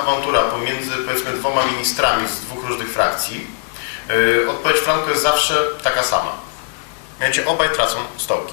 awantura pomiędzy powiedzmy dwoma ministrami z dwóch różnych frakcji, yy, odpowiedź Franco jest zawsze taka sama. Mianowicie obaj tracą stołki.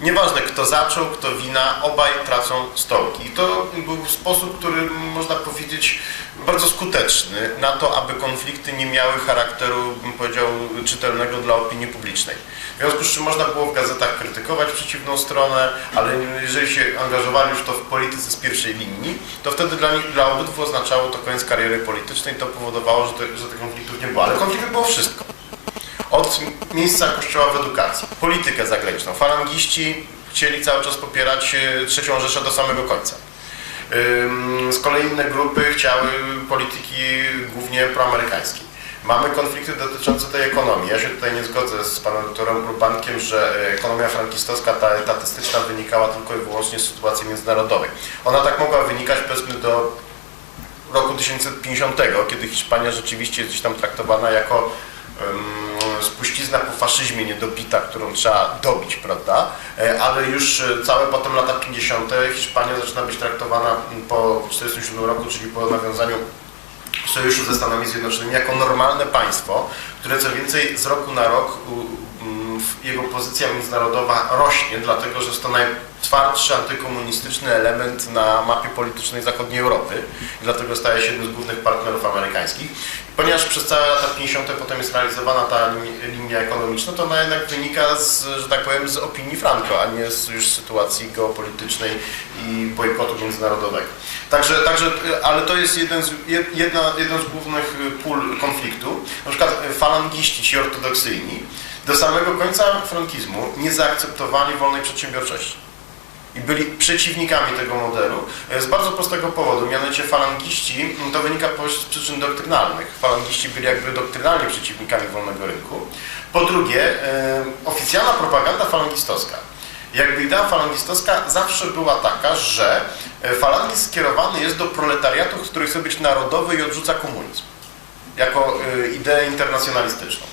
Nieważne kto zaczął, kto wina, obaj tracą stołki. I to był sposób, który można powiedzieć bardzo skuteczny na to, aby konflikty nie miały charakteru, bym powiedział, czytelnego dla opinii publicznej. W związku z czym można było w gazetach krytykować przeciwną stronę, ale jeżeli się angażowali już to w polityce z pierwszej linii, to wtedy dla, nich, dla obydwu oznaczało to koniec kariery politycznej, to powodowało, że, te, że tych konfliktów nie było. Ale konfliktów było wszystko. Od miejsca kościoła w edukacji, politykę zagraniczną. Falangiści chcieli cały czas popierać e, trzecią Rzeszę do samego końca. Z kolei inne grupy chciały polityki głównie proamerykańskiej. Mamy konflikty dotyczące tej ekonomii. Ja się tutaj nie zgodzę z panem doktorem Urbankiem, że e, ekonomia frankistowska, ta etatystyczna wynikała tylko i wyłącznie z sytuacji międzynarodowej. Ona tak mogła wynikać powiedzmy do roku 1950, kiedy Hiszpania rzeczywiście jest gdzieś tam traktowana jako em, spuścizna po faszyzmie niedobita, którą trzeba dobić, prawda? E, Ale już e, całe potem lata 50. Hiszpania zaczyna być traktowana po 1947 roku, czyli po nawiązaniu sojuszu ze Stanami Zjednoczonymi jako normalne państwo, które co więcej z roku na rok jego pozycja międzynarodowa rośnie, dlatego że jest to najtwardszy antykomunistyczny element na mapie politycznej zachodniej Europy i dlatego staje się jednym z głównych partnerów amerykańskich. Ponieważ przez całe lata 50. potem jest realizowana ta lini- linia ekonomiczna, to ona jednak wynika z, że tak powiem, z opinii Franco, a nie z już sytuacji geopolitycznej i bojkotu międzynarodowego. Także, także, ale to jest jeden z, jed- jedna, jeden z głównych pól konfliktu. Na przykład falangiści, ci ortodoksyjni, do samego końca frankizmu nie zaakceptowali wolnej przedsiębiorczości. I byli przeciwnikami tego modelu y, z bardzo prostego powodu. Mianowicie falangiści, mm, to wynika z przyczyn doktrynalnych. Falangiści byli jakby doktrynalnie przeciwnikami wolnego rynku. Po drugie, y, oficjalna propaganda falangistowska jakby idea falangistowska zawsze była taka, że e, falangizm skierowany jest do proletariatu, który chce być narodowy i odrzuca komunizm jako e, ideę internacjonalistyczną.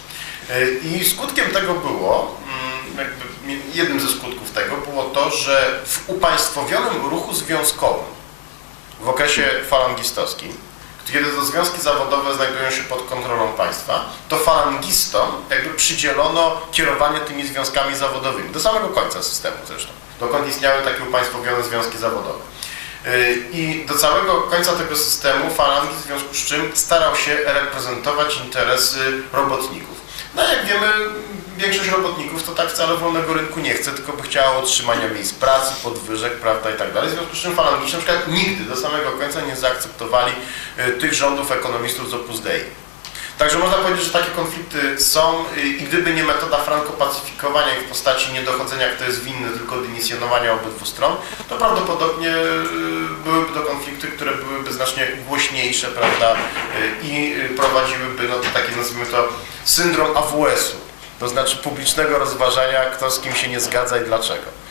E, I skutkiem tego było, mm, jakby jednym ze skutków tego było to, że w upaństwowionym ruchu związkowym w okresie falangistowskim, kiedy to związki zawodowe znajdują się pod kontrolą państwa, to falangistom jakby przydzielono kierowanie tymi związkami zawodowymi, do samego końca systemu zresztą, dokąd istniały takie upaństwowione związki zawodowe. Yy, I do całego końca tego systemu falangizm w związku z czym starał się reprezentować interesy robotników. No jak wiemy, większość robotników to tak wcale wolnego rynku nie chce, tylko by chciała utrzymania miejsc pracy, podwyżek, prawda i tak dalej. W związku z czym falangiści na przykład nigdy do samego końca nie zaakceptowali y, tych rządów ekonomistów z Opus Dei. Także można powiedzieć, że takie konflikty są i gdyby nie metoda frankopacyfikowania ich w postaci niedochodzenia, kto jest winny, tylko dymisjonowania obydwu stron, to prawdopodobnie y, byłyby to konflikty, które byłyby znacznie głośniejsze, prawda, y, i y, prowadziłyby, no to taki nazwijmy to, syndrom AWS-u, to znaczy publicznego rozważania, kto z kim się nie zgadza i dlaczego.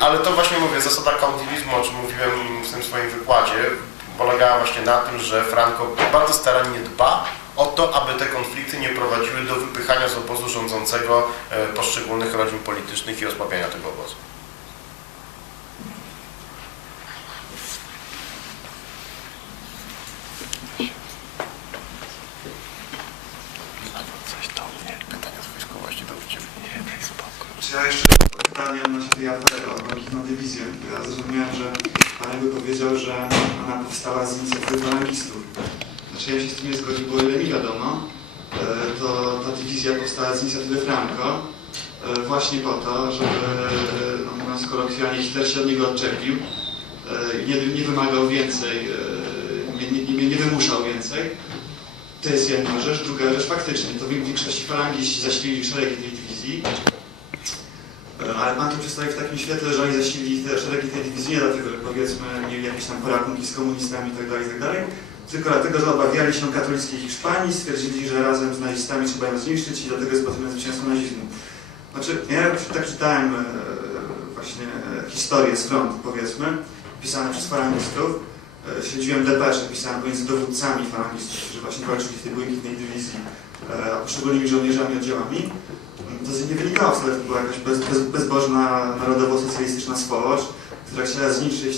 Ale to właśnie mówię, zasada kaudilizmu, o czym mówiłem w tym swoim wykładzie, polegała właśnie na tym, że Franco bardzo starannie dba o to, aby te konflikty nie prowadziły do wypychania z obozu rządzącego e, poszczególnych rodzin politycznych i osłabiania tego obozu. Pytania z wojskowości do Ciebie. Czy ja jeszcze pytanie odnośnie tej afery o błękitną dywizję. Ja zrozumiałem, że Pan jakby powiedział, że ona powstała z inicjatywy Znaczy ja się z tym nie zgodził, bo ile mi wiadomo, e, to ta dywizja powstała z inicjatywy Franco e, właśnie po to, żeby, e, no mówiąc kolokwialnie, Hitler się od niego odczepił i nie, nie wymagał więcej, nie, nie, nie, wymuszał więcej. To jest jedna rzecz. Druga rzecz, faktycznie, to większości falangiści zasilili szeregi tej dywizji, Ale pan to przedstawił w takim świetle, że oni zasilili te szeregi tej dywizji nie dlatego, że powiedzmy mieli jakieś tam porachunki z komunistami itd., itd., tylko dlatego, że obawiali się katolickiej Hiszpanii, stwierdzili, że razem z nazistami trzeba ją zniszczyć i dlatego jest potrzebne zwycięstwo nazizmu. Znaczy, ja tak czytałem e, właśnie e, historię z frontu, powiedzmy, pisane przez falangistów, e, śledziłem depesze pisane pomiędzy dowódcami falangistów, którzy właśnie walczyli w tej błękitnej dywizji, a poszczególnymi żołnierzami oddziałami. To nie wynikało wcale, to była jakaś bez, bez, bezbożna, narodowo-socjalistyczna swołocz, która chciała zniszczyć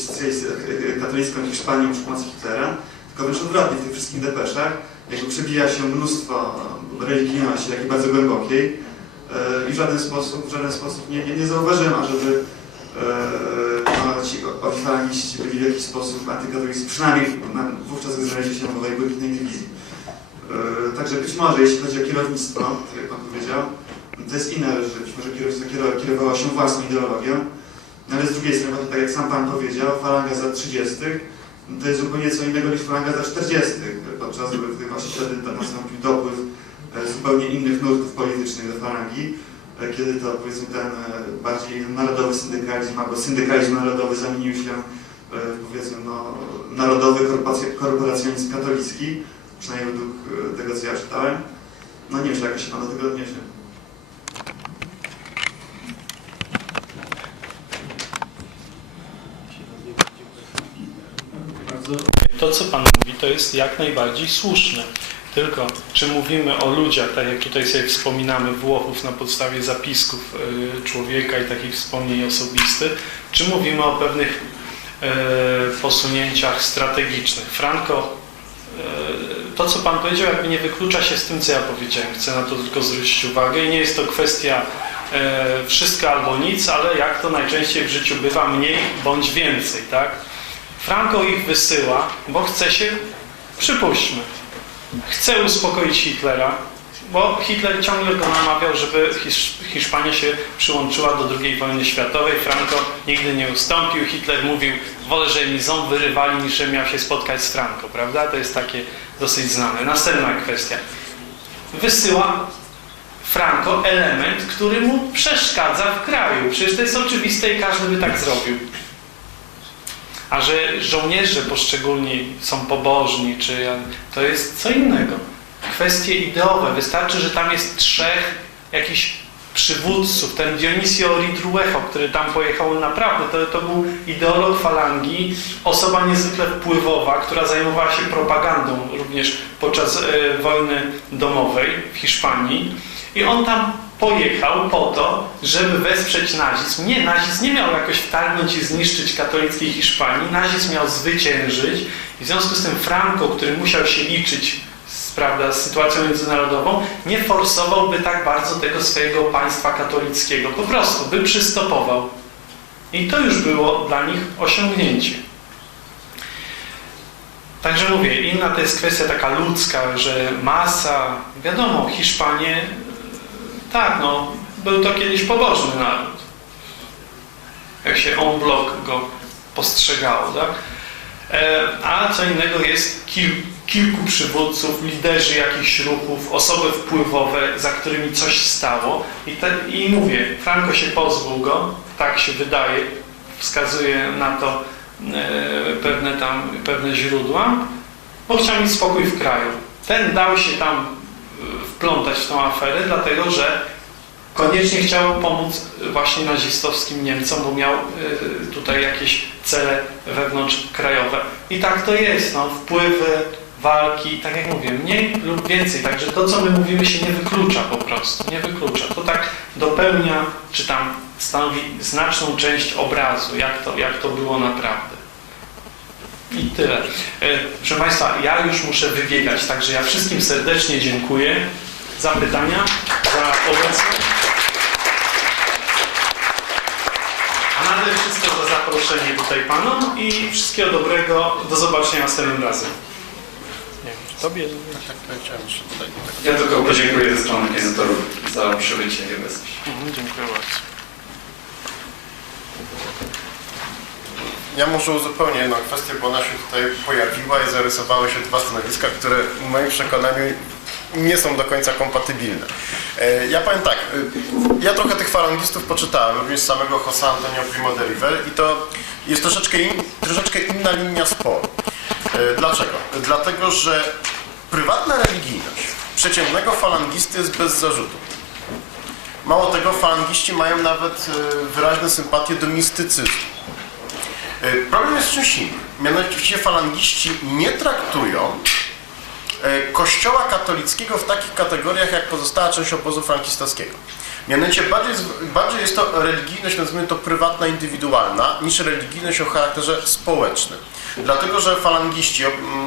katolicką Hiszpanię przy pomocy Hitlera, tylko wręcz odwrotnie, w tych wszystkich depeszach jakby przebija się mnóstwo religijności, takiej bardzo głębokiej e, i w żaden sposób, w żaden sposób nie, nie, nie zauważyłem, ażeby e, no, ci oficjaliści byli w jakiś sposób antykatoliccy, przynajmniej na, wówczas, gdy znaleźli się na nowej błękitnej dywizji. Także być może, jeśli chodzi o kierownictwo, tak jak Pan powiedział, to jest rzecz, że być może kierownictwo kierowa- kierowało się własną ideologią, no ale z drugiej strony, tak jak sam Pan powiedział, falanga za 30 to jest zupełnie co innego niż falanga za 40, podczas gdy właśnie wtedy to nastąpił dopływ e, zupełnie innych nurtów politycznych do falangi, e, kiedy to powiedzmy ten e, bardziej narodowy syndykalizm albo syndykalizm narodowy zamienił się w, powiedzmy no, narodowy korporacjonizm katolicki, przynajmniej według tego co ja czytałem. No nie wiem, czy jakoś się Pan do tego odniesie. Bardzo- To, co Pan mówi, to jest jak najbardziej słuszne. Tylko, czy mówimy o ludziach, tak jak tutaj sobie wspominamy Włochów na podstawie zapisków y, człowieka i takich wspomnień osobistych, czy mówimy o pewnych y, posunięciach strategicznych. Franco, y, to co Pan powiedział, jakby nie wyklucza się z tym, co ja powiedziałem. Chcę na to tylko zwrócić uwagę i nie jest to kwestia wszystko albo nic, ale jak to najczęściej w życiu bywa, mniej bądź więcej, tak? Franco ich wysyła, bo chce się, przypuśćmy, chce uspokoić Hitlera, bo Hitler ciągle go namawiał, żeby Hisz Hiszpania się przyłączyła do II wojny światowej. Franco nigdy nie ustąpił. Hitler mówił, wolę, że mi ząb wyrywali, niż że miał się spotkać z Franco, prawda? To jest takie dosyć znane. Następna kwestia. Wysyła Franco element, który mu przeszkadza w kraju. Przecież to jest oczywiste i każdy by tak zrobił. A że żołnierze poszczególni są pobożni, czy to jest co innego. Kwestie ideowe. Wystarczy, że tam jest trzech jakichś przywódców. Ten Dionisio Ridruecho, który tam pojechał naprawdę, to, to był ideolog falangi, osoba niezwykle wpływowa, która zajmowała się propagandą również podczas e, wojny domowej w Hiszpanii. I on tam pojechał po to, żeby wesprzeć nazizm. Nie, nazizm nie miał jakoś wtargnąć i zniszczyć katolickiej Hiszpanii. Nazizm miał zwyciężyć. I w związku z tym Franco, który musiał się liczyć z, prawda, z sytuacją międzynarodową, nie forsowałby tak bardzo tego swojego państwa katolickiego. Po prostu by przystopował. I to już było dla nich osiągnięcie. Także mówię, inna to jest kwestia taka ludzka, że masa, wiadomo, Hiszpanie tak, no, był to kiedyś pobożny naród. Jak się on blok go postrzegało, tak? E, a co innego jest kil, kilku przywódców, liderzy jakichś ruchów, osoby wpływowe, za którymi coś stało. I, te, I mówię, Franco się pozbył go, tak się wydaje, wskazuje na to e, pewne tam, pewne źródła, bo chciał mieć spokój w kraju. Ten dał się tam wplątać w tą aferę, dlatego że koniecznie chciał pomóc właśnie nazistowskim Niemcom, bo miał y, tutaj jakieś cele wewnątrzkrajowe. I tak to jest, no, wpływy, walki, tak jak mówię, mniej lub więcej. Także to, co my mówimy, się nie wyklucza po prostu, nie wyklucza. To tak dopełnia, czy tam stanowi znaczną część obrazu, jak to, jak to było naprawdę. I tyle. E, Proszę Państwa, ja już muszę wybiegać, także ja wszystkim serdecznie dziękuję za pytania, za obecność. A nade wszystko za zaproszenie tutaj Panom i wszystkiego dobrego. Do zobaczenia następnym razem. Nie wiem, czy Tobie... Ja tylko podziękuję ze strony organizatorów za przybycie i obecność. Mhm, dziękuję bardzo. Ja może uzupełnię jedną kwestię, bo ona się tutaj pojawiła i zarysowały się dwa stanowiska, które w moim przekonaniu nie są do końca kompatybilne. E, Ja powiem tak, e, ja trochę tych falangistów poczytałem, również samego José Antonio Primo de Rivera i to jest troszeczkę, in, troszeczkę inna linia sporu. E, Dlaczego? Dlatego, że prywatna religijność przeciętnego falangisty jest bez zarzutu. Mało tego, falangiści mają nawet wyraźne sympatie do mistycyzmu. Problem jest czymś innym. Mianowicie falangiści nie traktują kościoła katolickiego w takich kategoriach jak pozostała część obozu frankistowskiego. Mianowicie bardziej, bardziej jest to religijność, nazwijmy to prywatna, indywidualna, niż religijność o charakterze społecznym. Dlatego, że falangiści,